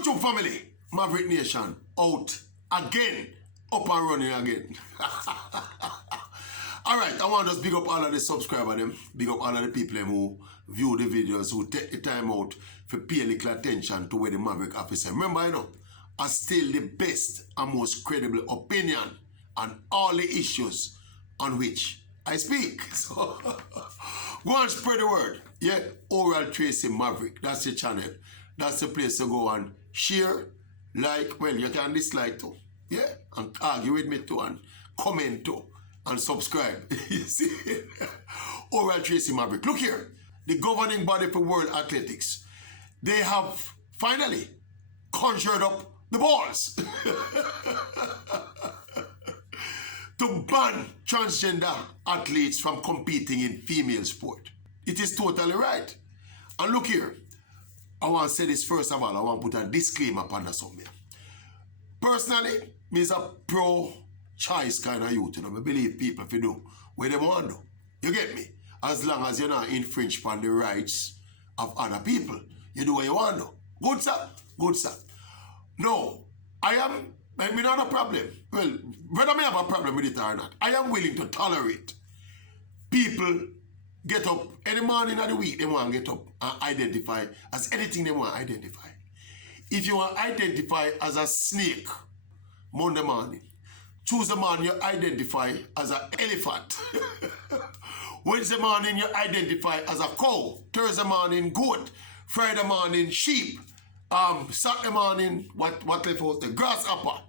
YouTube family, Maverick Nation, out again, up and running again. Alright, I want to just big up all of the subscribers, them, big up all of the people them who view the videos, who take the time out for pay a little attention to where the Maverick officer. Remember, you know, are still the best and most credible opinion on all the issues on which I speak. So, go and spread the word. Yeah, Oral Tracy Maverick, that's the channel. That's the place to go and share, like, well, you can dislike too. Yeah, and argue with me too, and comment too, and subscribe. You see? Oral Tracy Maverick. Look here, the governing body for World Athletics, they have finally conjured up the balls to ban transgender athletes from competing in female sport. It is totally right. And look here, I want to say this first of all, I want to put a disclaimer upon the somewhere. Personally, me is a pro-choice kind of youth, you know. I believe people if you do what they want to do. You get me? As long as you're not infringe upon the rights of other people, you do what you want to do. Good, sir? Good, sir. No, I mean, not a problem. Well, whether I have a problem with it or not, I am willing to tolerate people get up any morning of the week, they want to get up and identify as anything they want to identify. If you want to identify as a snake Monday morning, Tuesday morning you identify as an elephant. Wednesday morning you identify as a cow. Thursday morning goat. Friday morning sheep. Saturday morning what left out? The grasshopper.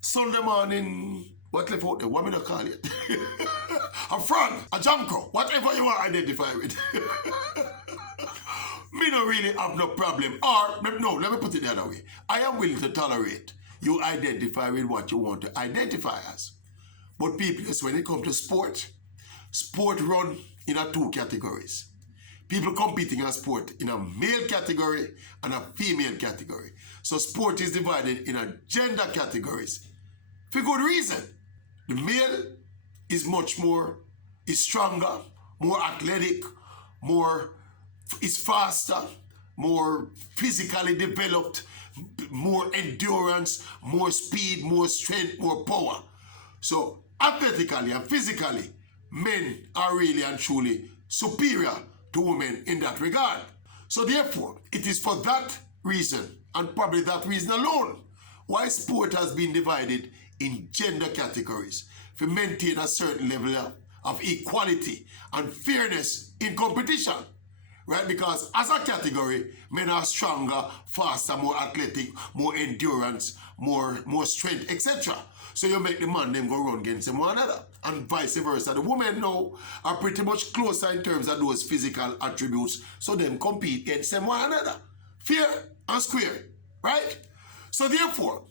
Sunday morning what left out? What me to call it? A frog, a jam crow, whatever you want to identify with. Me don't really have no problem. Or, no, let me put it the other way. I am willing to tolerate you identify with what you want to identify as. But people, when it comes to sport run in a two categories. People competing in sport in a male category and a female category. So sport is divided in a gender categories. For good reason. The male is stronger, more athletic, is faster, more physically developed, more endurance, more speed, more strength, more power. So athletically and physically, men are really and truly superior to women in that regard. So therefore, it is for that reason, and probably that reason alone, why sport has been divided in gender categories, to maintain a certain level of equality and fairness in competition, right? Because as a category, men are stronger, faster, more athletic, more endurance, more strength, etc. So you make the man them go run against one another, and vice versa. The women now are pretty much closer in terms of those physical attributes, so them compete against them one another, fair and square, right? So therefore,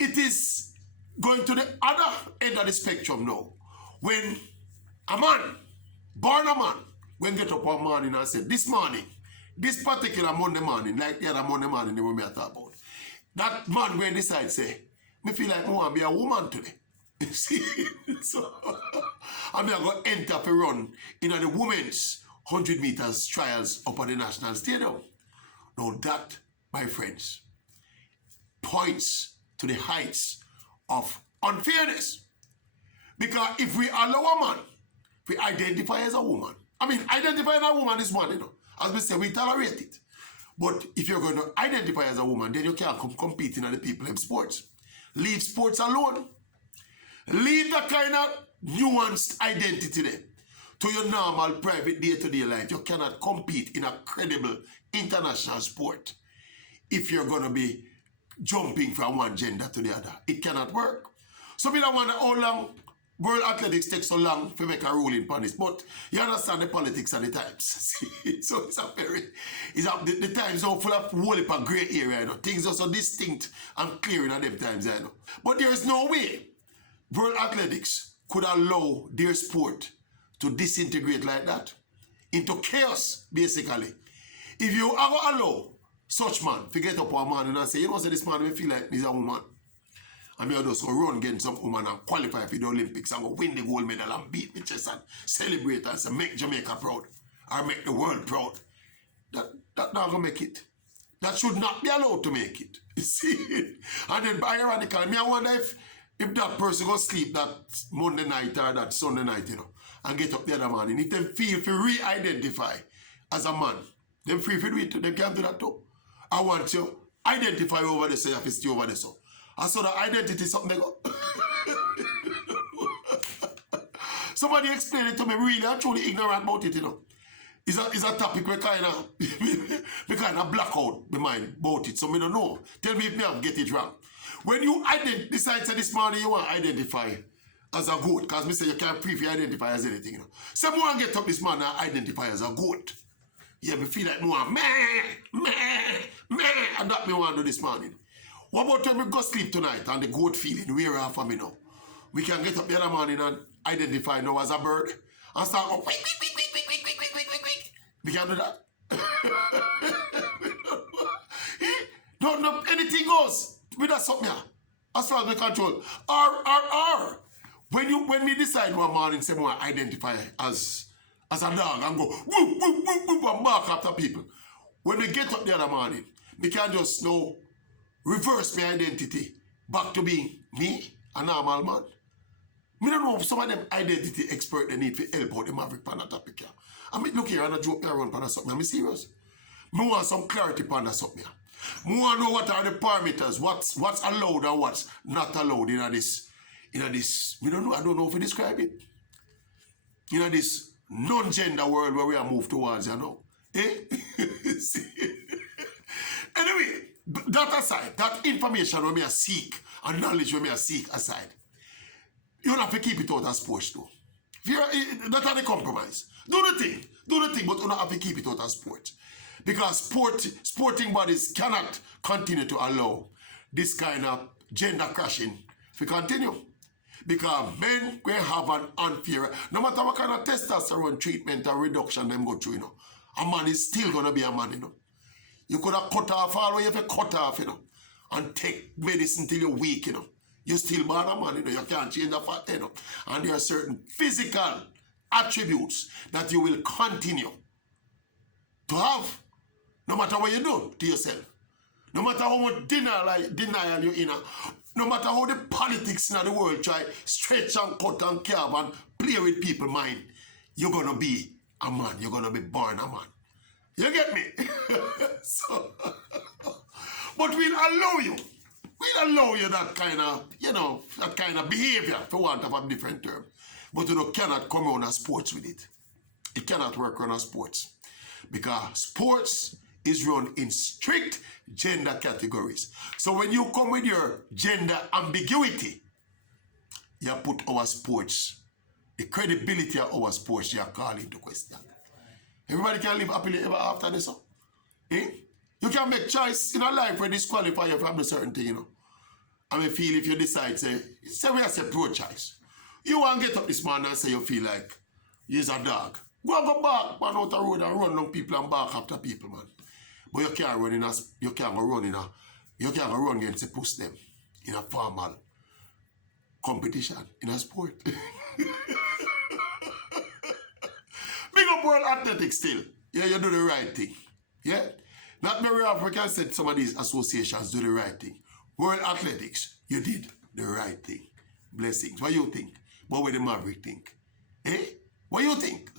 it is going to the other end of the spectrum now. When a man, born a man, when get up one morning and say, this morning, this particular Monday morning, like the other Monday morning that we may talk about, that man when decide say, me feel like I want to be a woman today. You see? So, I'm going to enter for run in the women's 100 meters trials up at the National Stadium. Now that, my friends, points to the heights of unfairness. Because if we allow a man, we identify as a woman. I mean, identifying a woman is one, you know. As we say, we tolerate it. But if you're going to identify as a woman, then you can't come competing in the people in sports. Leave sports alone. Leave that kind of nuanced identity there to your normal private day-to-day life. You cannot compete in a credible international sport if you're going to be jumping from one gender to the other. It cannot work. So we don't wonder how long World Athletics takes so long to make a ruling on this, but you understand the politics of the times. So it's the times are full of whole heap of grey area, you know. Things are so distinct and clear in them times, you know. But there is no way World Athletics could allow their sport to disintegrate like that into chaos, basically. If you ever allow such man to get up one man and say, you know, say this man, we feel like he's a woman. And me just go run against some woman and qualify for the Olympics and go win the gold medal and beat me chest and celebrate and say, make Jamaica proud or make the world proud. That not gonna make it. that should not be allowed to make it. You see? And then ironically, me I wonder if that person go sleep that Monday night or that Sunday night, you know, and get up the other morning, if they feel to re-identify as a man, them free to do it, they can do that too. I want you identify over there, so you have to stay over there. So I saw the identity something they go. Somebody explain it to me, really, I'm truly ignorant about it, you know. It's a topic we kind of black out my mind about it, so I don't know. Tell me if I get it wrong. When you decide to this morning you want to identify as a goat, because me say you can't prefer identify as anything, you know. Someone get up this morning and identify as a goat. Yeah, me feel like more meh, and that me want to do this morning. What about when we go sleep tonight and the goat feeling wear off of me now? We can get up the other morning and identify now as a bird and start going, quick. We can do that. No, anything goes. We that something here. As far as we control. Or. When we decide one morning, say we want to identify as a dog and go whoop, whoop, whoop, whoop, and bark after people. When we get up the other morning, we can just now reverse my identity back to being me, a normal man. I don't know if some of them identity expert they need to help out the Maverick on that topic here. I mean, look here, and I joke around on something. I'm serious. I want some clarity on that something here. I want to know what are the parameters, what's allowed and what's not allowed in this. We don't know. I don't know if we describe it. This non-gender world where we are moved towards, you know. Eh? Anyway, that aside, that information when we are seek and knowledge when we are seek aside, you don't have to keep it out as sports too. That's the compromise. Do the thing, but you don't have to keep it out as sport. Because sporting bodies cannot continue to allow this kind of gender crashing to continue. Because men will have an unfair, no matter what kind of testosterone treatment or reduction them go through, you know, a man is still going to be a man, you know. You could have cut off all the way, you have to cut off, you know, and take medicine till you're weak, you know. You still born a man, you know, you can't change the fact, you know. And there are certain physical attributes that you will continue to have, no matter what you do to yourself. No matter how much denial you're in, no matter how the politics in the world try stretch and cut and carve and play with people's mind, you're going to be a man. You're going to be born a man. You get me? But we'll allow you. We'll allow you that kind of, that kind of behavior, for want of a different term. But you cannot come on a sports with it. It cannot work on a sports. Because sports is run in strict gender categories. So when you come with your gender ambiguity, you put our sports, the credibility of our sports, you call into question. Everybody can live happily ever after this. Eh? You can make choice in a life where disqualify you from a certain thing, you know. I mean, feel if you decide, say we are say pro-choice. You want to get up this morning and say you feel like you're a dog. Go back, man, out the road and run down people and bark after people, man. But you can't run against the push them in a formal competition, in a sport. Big up World Athletics still. Yeah, you do the right thing. Yeah? Not very often we can say some of these associations do the right thing. World Athletics, you did the right thing. Blessings. What do you think? What would the Maverick think? Eh? What do you think?